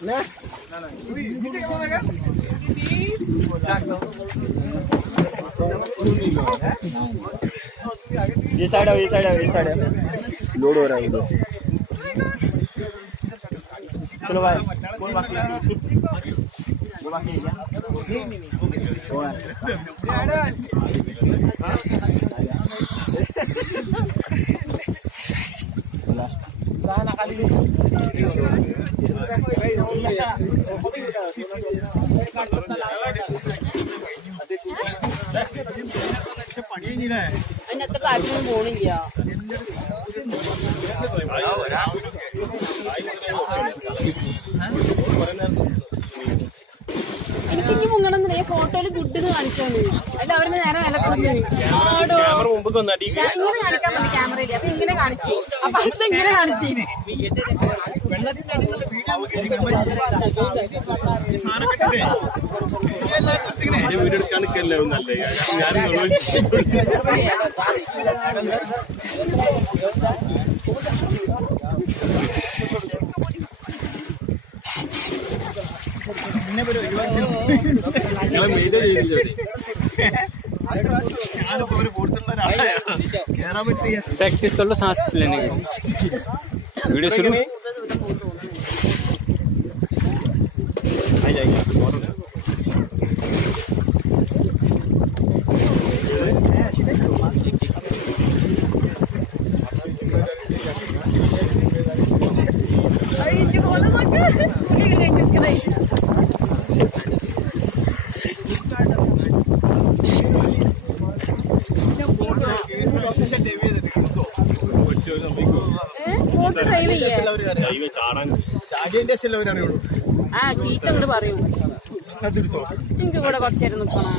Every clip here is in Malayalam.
ये साइड आओ, ये साइड आओ, ये साइड आओ। लोड हो रहा है उधर। चलो भाई, कौन बाकी है? वो बाकी है क्या? അതിനത്ര താല്പര്യം പോണില്ല. എനിക്ക് ഇനി മുങ്ങണം നീ ഫോട്ടോയില് ഗുഡ് കാണിച്ചോണ്ട് അല്ല അവര് നേരെ വില ഇങ്ങനെ കാണിക്കാൻ പറ്റും ക്യാമറയില്. അപ്പൊ ഇങ്ങനെ കാണിച്ചു, അപ്പൊ അടുത്ത് ഇങ്ങനെ കാണിച്ചു. प्रैक्टिस कर लो सांस लेने की। वीडियो शुरू आ जाएगी। ആ ചീത്ത അങ്ങോട്ട് പറയൂ. എനിക്ക് കൂടെ കുറച്ചേരം നിൽക്കണം.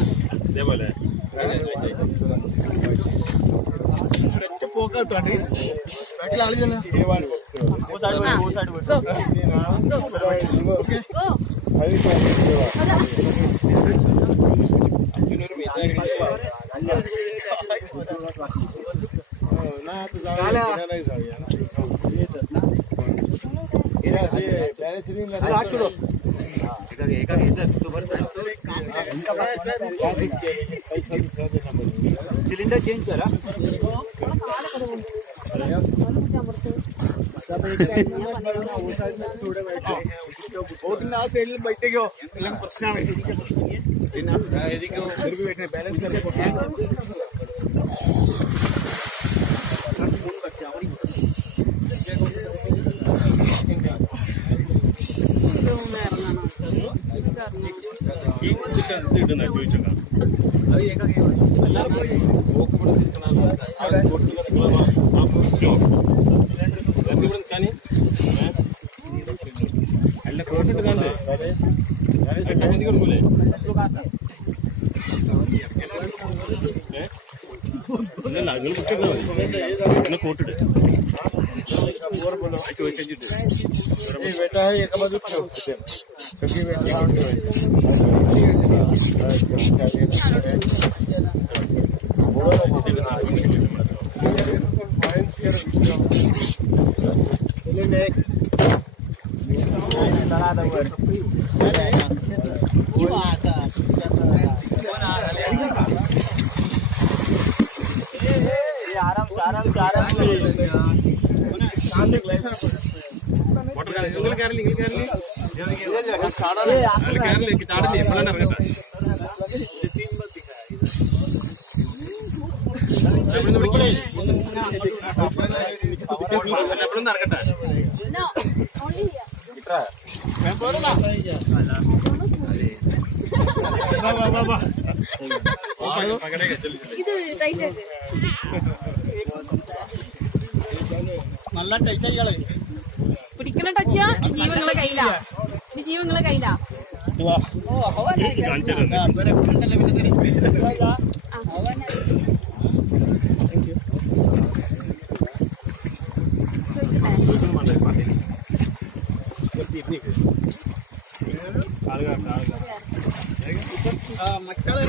सिलेंडर चेंज करा। സൈഡിൽ ബൈറ്റേക്കോ എല്ലാം പ്രശ്നമാണ്. പിന്നെ ബാലൻസ് ചോദിച്ചേക്കാം. അല്ല കോട്ടിട്ട് കണ്ടേ കൊടുക്കൂലേ? ഇല്ല നിങ്ങൾ കുടിച്ചാൽ കോട്ടിട്ട് ചോദിച്ചിട്ട് बेटा है एक बाजू सभी बेटा നല്ല ടൈറ്റ് ആയികളെ പിടിക്കണ ടച്ചാ ജീവങ്ങളെ കയ്യിലാ. ജീവങ്ങളെ കയ്യിലാ. മക്കളെ